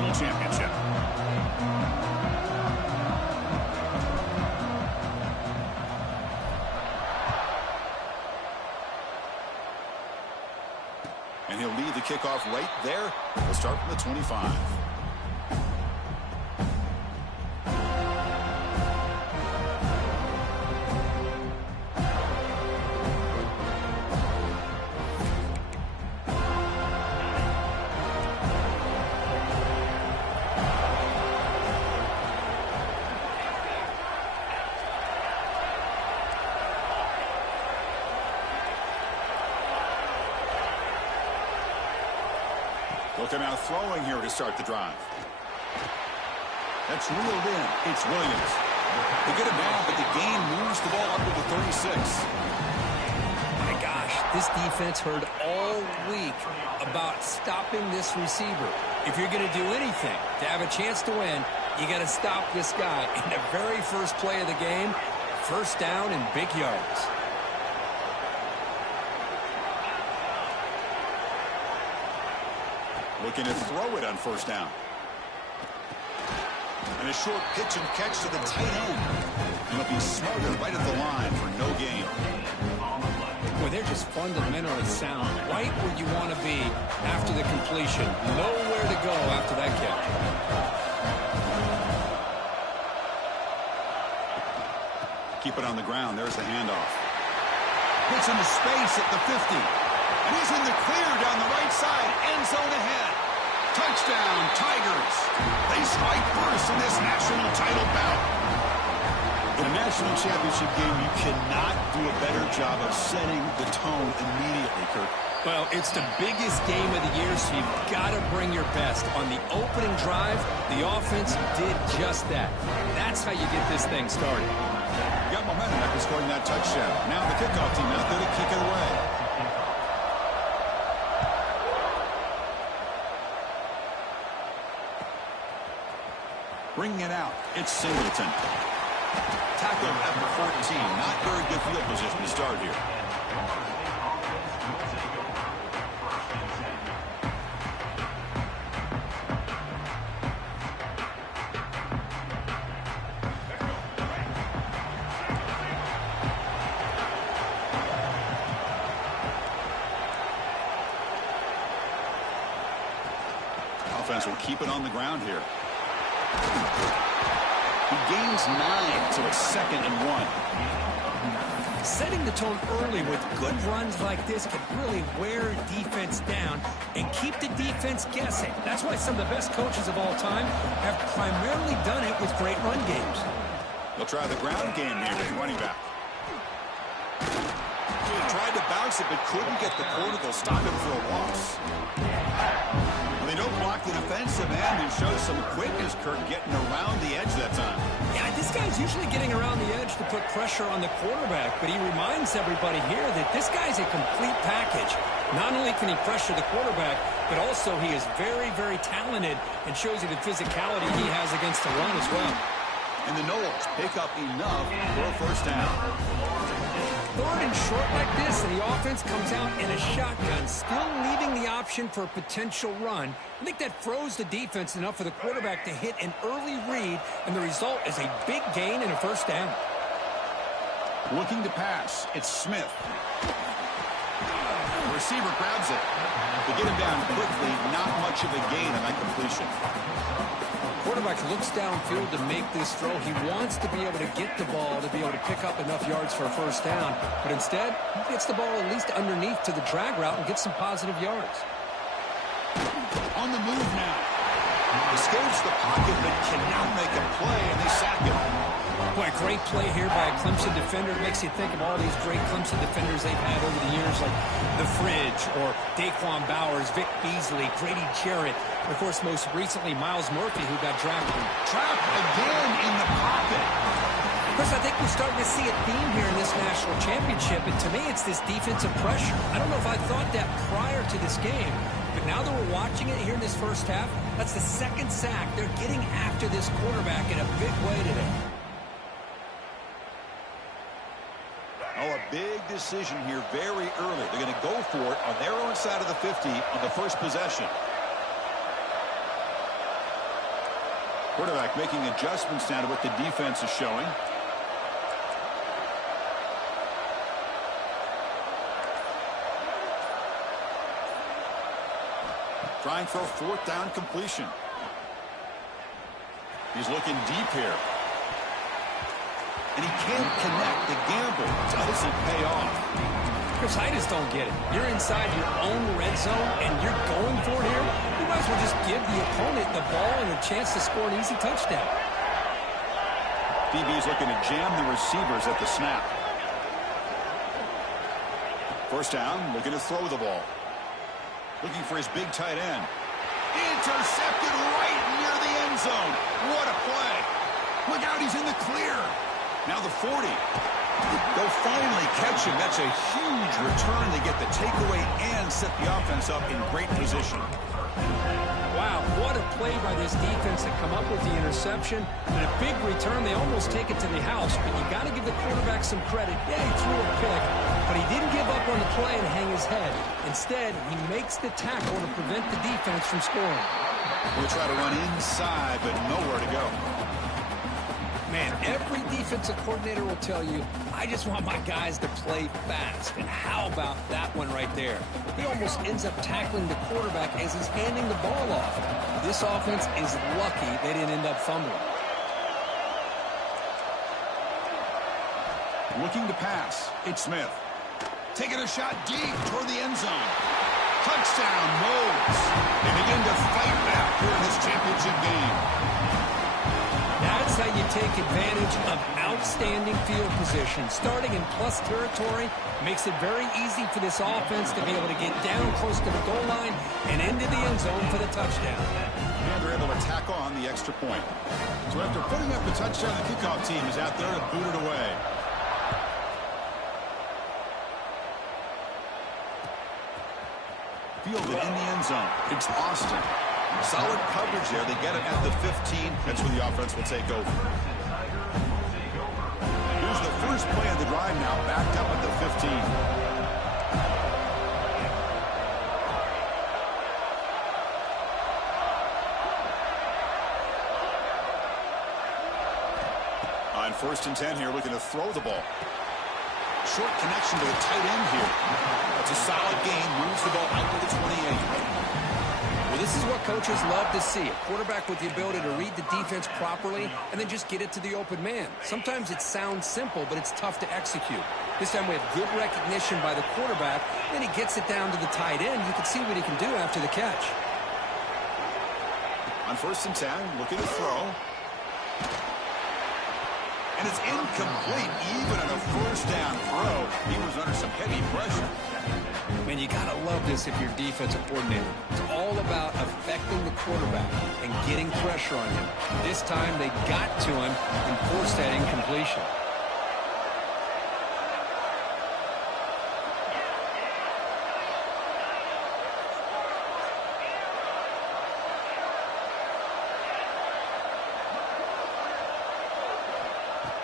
national championship. And he'll lead the kickoff right there. We'll start from the 25. Looking out throwing here to start the drive. That's reeled in. It's Williams. They get him down, but the gain moves the ball up to the 36. My gosh, this defense heard all week about stopping this receiver. If you're going to do anything to have a chance to win, you got to stop this guy. In the very first play of the game, first down and big yards. Looking to throw it on first down. And a short pitch and catch to the tight end. And it'll be smothered right at the line for no gain. Boy, they're just fundamentally sound. Right where you want to be after the completion. Nowhere to go after that catch. Keep it on the ground. There's the handoff. Hits into space at the 50. And he's in the clear down the right side. End zone ahead. Touchdown, Tigers. They strike first in this national title bout. In a national championship game, you cannot do a better job of setting the tone immediately, Kirk. Well, it's the biggest game of the year, so you've got to bring your best. On the opening drive, the offense did just that. That's how you get this thing started. You got momentum after scoring that touchdown. Now the kickoff team out there to kick it away. Bringing it out, it's Singleton. Tackled at the 14. Not very good field position to start here. Offense will keep it on the ground here. He gains 9, so it's 2nd and 1. Setting the tone early with good runs like this can really wear defense down and keep the defense guessing. That's why some of the best coaches of all time have primarily done it with great run games. They'll try the ground game here with running back. He tried to bounce it but couldn't get the corner. They'll stop him for a loss. They don't block the defensive end and show some quickness, Kirk, getting around the edge that time. Yeah, this guy's usually getting around the edge to put pressure on the quarterback, but he reminds everybody here that this guy's a complete package. Not only can he pressure the quarterback, but also he is very, very talented and shows you the physicality he has against the run as well. And the Knowles pick up enough for a first down. 3rd and short like this, and the offense comes out in a shotgun, still leaving the option for a potential run. I think that froze the defense enough for the quarterback to hit an early read, and the result is a big gain and a first down. Looking to pass, it's Smith. The receiver grabs it. They get him down quickly, not much of a gain on that completion. Quarterback looks downfield to make this throw. He wants to be able to get the ball to be able to pick up enough yards for a first down. But instead, he gets the ball at least underneath to the drag route and gets some positive yards. On the move now. Escapes the pocket but cannot make a play, and they sack him. Boy, great play here by a Clemson defender. It makes you think of all these great Clemson defenders they've had over the years, like The Fridge or Daquan Bowers, Vic Beasley, Grady Jarrett, and of course, most recently, Miles Murphy, who got drafted. Trapped again in the pocket. Of course, I think we're starting to see a theme here in this national championship, and to me, it's this defensive pressure. I don't know if I thought that prior to this game, but now that we're watching it here in this first half, that's the 2nd sack. They're getting after this quarterback in a big way today. Oh, a big decision here very early. They're going to go for it on their own side of the 50 on the first possession. Quarterback making adjustments now to what the defense is showing. Trying for a fourth down completion. He's looking deep here. And he can't connect. The gamble doesn't pay off. Chris, I just don't get it. You're inside your own red zone, and you're going for it here? You might as well just give the opponent the ball and a chance to score an easy touchdown. DB is looking to jam the receivers at the snap. First down, looking to throw the ball. Looking for his big tight end. Intercepted right near the end zone. What a play. Look out, he's in the clear. Now the 40. They'll finally catch him. That's a huge return. They get the takeaway and set the offense up in great position. Wow, what a play by this defense to come up with the interception. And a big return. They almost take it to the house. But you got to give the quarterback some credit. Yeah, he threw a pick, but he didn't give up on the play and hang his head. Instead, he makes the tackle to prevent the defense from scoring. We'll try to run inside, but nowhere to go. Man, every defensive coordinator will tell you, I just want my guys to play fast. And how about that one right there? He almost ends up tackling the quarterback as he's handing the ball off. This offense is lucky they didn't end up fumbling. Looking to pass. It's Smith. Taking a shot deep toward the end zone. Touchdown, Modes. They begin to fight back here in this championship game. That's how you take advantage of outstanding field position. Starting in plus territory makes it very easy for this offense to be able to get down close to the goal line and into the end zone for the touchdown. And they're able to tackle on the extra point. So after putting up the touchdown, the kickoff team is out there to boot it away. Fielded in the end zone. It's Austin. Solid coverage there. They get it at the 15. That's where the offense will take over. Here's the first play of the drive now, backed up at the 15. On 1st and 10 here, looking to throw the ball. Short connection to the tight end here. That's a solid gain. Moves the ball out to the 28. This is what coaches love to see. A quarterback with the ability to read the defense properly and then just get it to the open man. Sometimes it sounds simple, but it's tough to execute. This time we have good recognition by the quarterback. Then he gets it down to the tight end. You can see what he can do after the catch. On 1st and 10, looking to throw. And it's incomplete, even on a 1st down throw. He was under some heavy pressure. Man, you got to love this if you're defensive coordinator. It's all about affecting the quarterback and getting pressure on him. This time they got to him and forced that incompletion.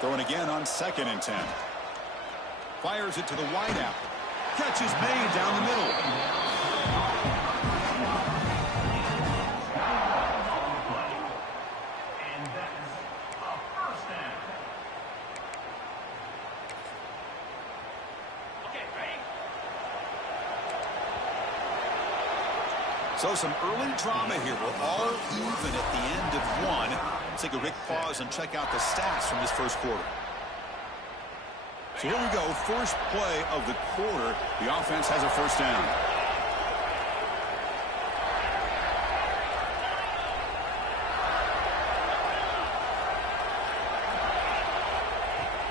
Throwing again on 2nd and 10. Fires it to the wideout. Catch is made down the middle. So some early drama here. We're all even at the end of one. Let's take a quick pause and check out the stats from this first quarter. So here we go, first play of the quarter. The offense has a 1st down.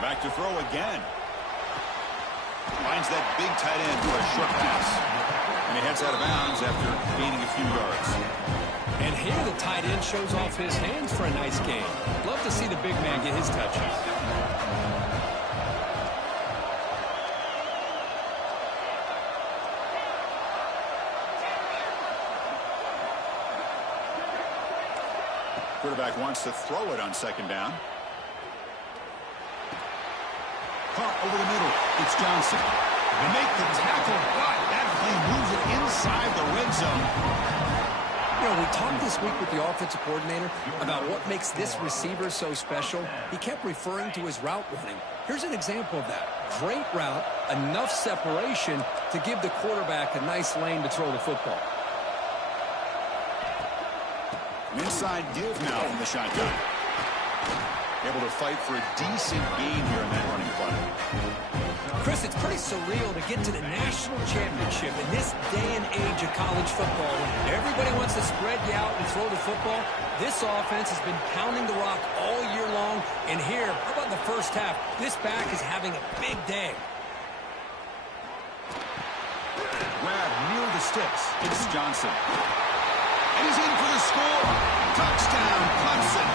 Back to throw again. Finds that big tight end for a short pass. And he heads out of bounds after gaining a few yards. And here the tight end shows off his hands for a nice game. Love to see the big man get his touches. Quarterback wants to throw it on 2nd down. Caught over the middle. It's Johnson. They make the tackle, but that play moves it inside the red zone. You know, we talked this week with the offensive coordinator about what makes this receiver so special. He kept referring to his route running. Here's an example of that. Great route, enough separation to give the quarterback a nice lane to throw the football. An inside give now from the shotgun. Able to fight for a decent gain here in that running play. Chris, it's pretty surreal to get to the national championship in this day and age of college football. When everybody wants to spread you out and throw the football. This offense has been pounding the rock all year long. And here, how about in the first half? This back is having a big day. Grab near the sticks. It's Johnson. And he's in for the score. Touchdown, Clemson.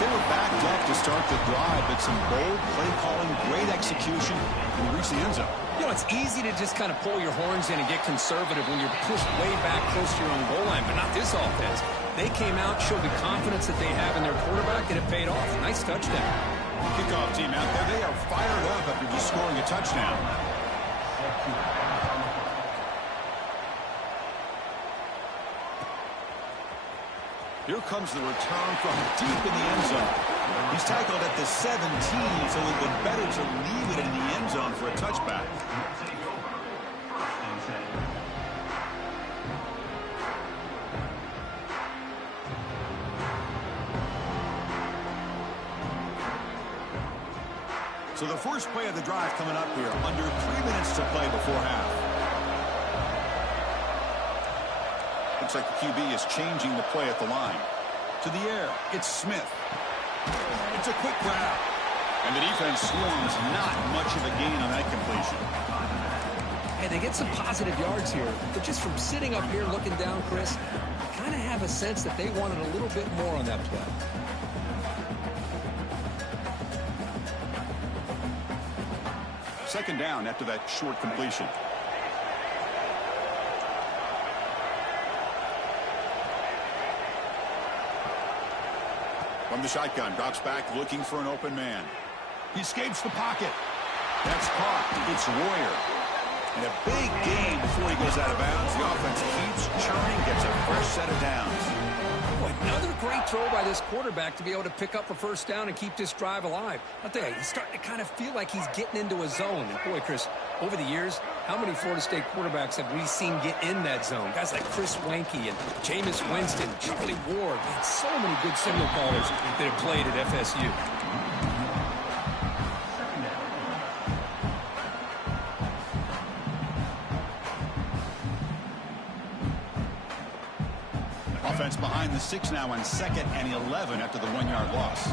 They were backed up to start the drive, but some bold play calling, great execution, and reach the end zone. You know, it's easy to just kind of pull your horns in and get conservative when you're pushed way back close to your own goal line, but not this offense. They came out, showed the confidence that they have in their quarterback, and it paid off. Nice touchdown. Kickoff team out there. They are fired up after just scoring a touchdown. Here comes the return from deep in the end zone. He's tackled at the 17, so it would have been better to leave it in the end zone for a touchback. So the first play of the drive coming up here. Under 3 minutes to play before half. Looks like the QB is changing the play at the line. To the air, it's Smith. It's a quick grab. And the defense swarms, not much of a gain on that completion. Hey, they get some positive yards here, but just from sitting up here looking down, Chris, I kind of have a sense that they wanted a little bit more on that play. Second down after that short completion. From the shotgun, drops back looking for an open man. He escapes the pocket. That's caught. It's Warrior. And a big gain before he goes out of bounds. The offense keeps churning, gets a fresh set of downs. Boy, another great throw by this quarterback to be able to pick up a first down and keep this drive alive. I'll tell you, he's starting to kind of feel like he's getting into a zone. And boy, Chris, over the years, how many Florida State quarterbacks have we seen get in that zone? Guys like Chris Wanke and Jameis Winston, Charlie Ward. Man, so many good signal callers that have played at FSU. Offense behind the 6 now on 2nd and 11 after the 1-yard loss.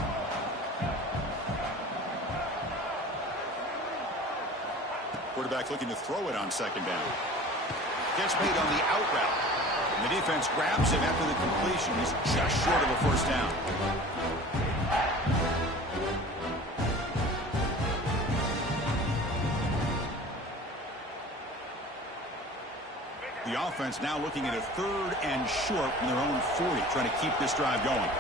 Quarterback looking to throw it on 2nd down. Gets made on the out route. And the defense grabs him after the completion. He's just short of a first down. The offense now looking at a 3rd and short from their own 40, trying to keep this drive going.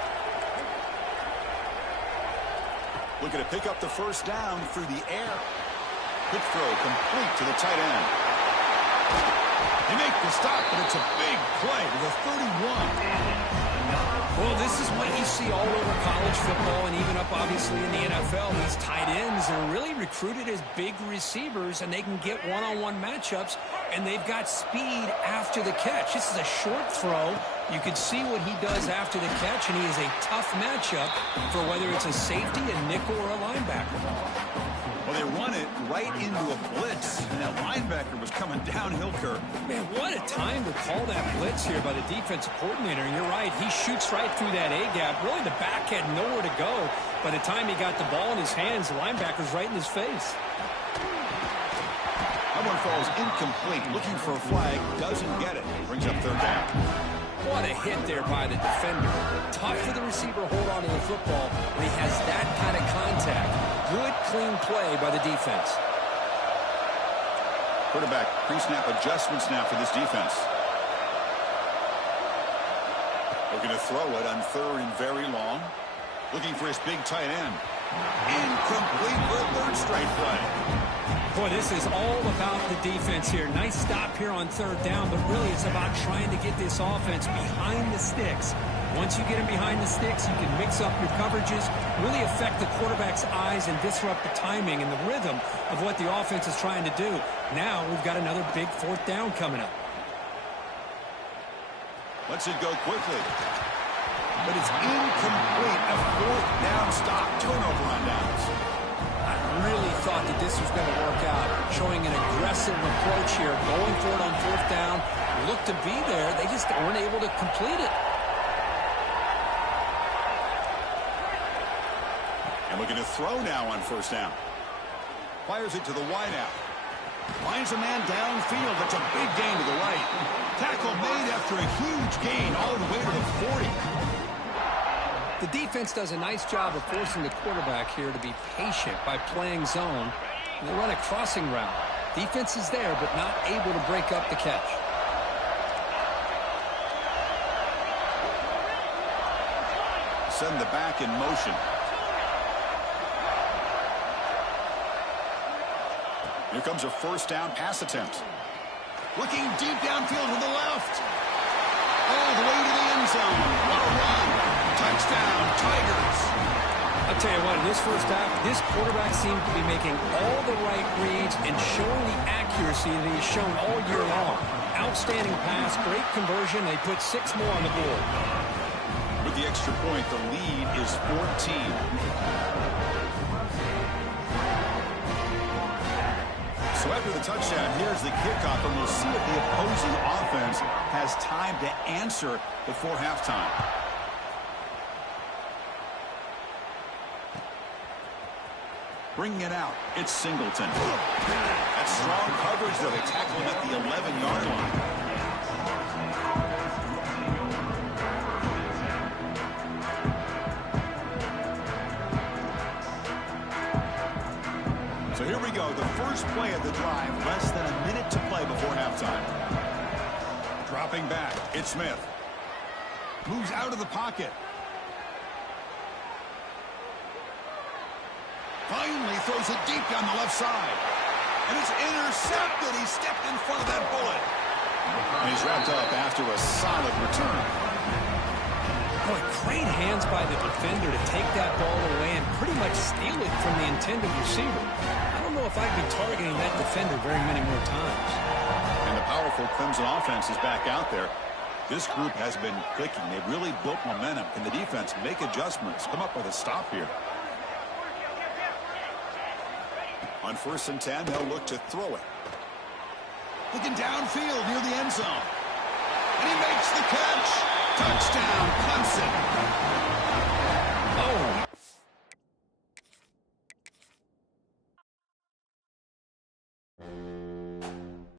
Looking to pick up the first down through the air. Quick throw complete to the tight end. They make the stop, but it's a big play to the 31. Well, this is what you see all over college football and even up, obviously, in the NFL. These tight ends are really recruited as big receivers, and they can get one-on-one matchups, and they've got speed after the catch. This is a short throw. You can see what he does after the catch, and he is a tough matchup for whether it's a safety, a nickel, or a linebacker. Well, they run it right into a blitz, and that linebacker was coming downhill, Kirk. Man, what a time to call that blitz here by the defensive coordinator. And you're right, he shoots right through that A-gap. Really, the back had nowhere to go. By the time he got the ball in his hands, the linebacker's right in his face. That one falls incomplete. Looking for a flag, doesn't get it. Brings up 3rd down. What a hit there by the defender. Tough for the receiver to hold on to the football when he has that kind of contact. Good, clean play by the defense. Quarterback pre-snap adjustments now for this defense. Looking to throw it on 3rd and very long. Looking for his big tight end. Incomplete for a 3rd straight play. Boy, this is all about the defense here. Nice stop here on third down, but really it's about trying to get this offense behind the sticks. Once you get them behind the sticks, you can mix up your coverages, really affect the quarterback's eyes and disrupt the timing and the rhythm of what the offense is trying to do. Now we've got another big fourth down coming up. Lets it go quickly. But it's incomplete. A fourth down stop. Turnover on downs. I really thought that this was going to work out. Showing an aggressive approach here. Going for it on fourth down. Looked to be there. They just weren't able to complete it. And looking to throw now on first down. Fires it to the wideout. Finds a man downfield. That's a big gain to the right. Tackle made after a huge gain all the way to the 40. The defense does a nice job of forcing the quarterback here to be patient by playing zone. They run a crossing route. Defense is there, but not able to break up the catch. Send the back in motion. Here comes a first down pass attempt. Looking deep downfield to the left. All the way to the end zone. What a run. Touchdown, Tigers. I'll tell you what, in this first half, this quarterback seemed to be making all the right reads and showing the accuracy that he's shown all year long. Outstanding pass, great conversion. They put 6 more on the board. With the extra point, the lead is 14. So after the touchdown, here's the kickoff, and we'll see if the opposing offense has time to answer before halftime. Bringing it out, it's Singleton. That's strong coverage, though. They tackle him at the 11-yard line. So here we go, the first play of the drive, less than a minute to play before halftime. Dropping back, it's Smith. Moves out of the pocket. Finally throws it deep down the left side. And it's intercepted. He stepped in front of that bullet. And he's wrapped up after a solid return. Boy, great hands by the defender to take that ball away and pretty much steal it from the intended receiver. I don't know if I'd be targeting that defender very many more times. And the powerful Clemson offense is back out there. This group has been clicking. They've really built momentum. Can the defense make adjustments? Come up with a stop here. On 1st and 10, they'll look to throw it. Looking downfield near the end zone. And he makes the catch. Touchdown, Clemson.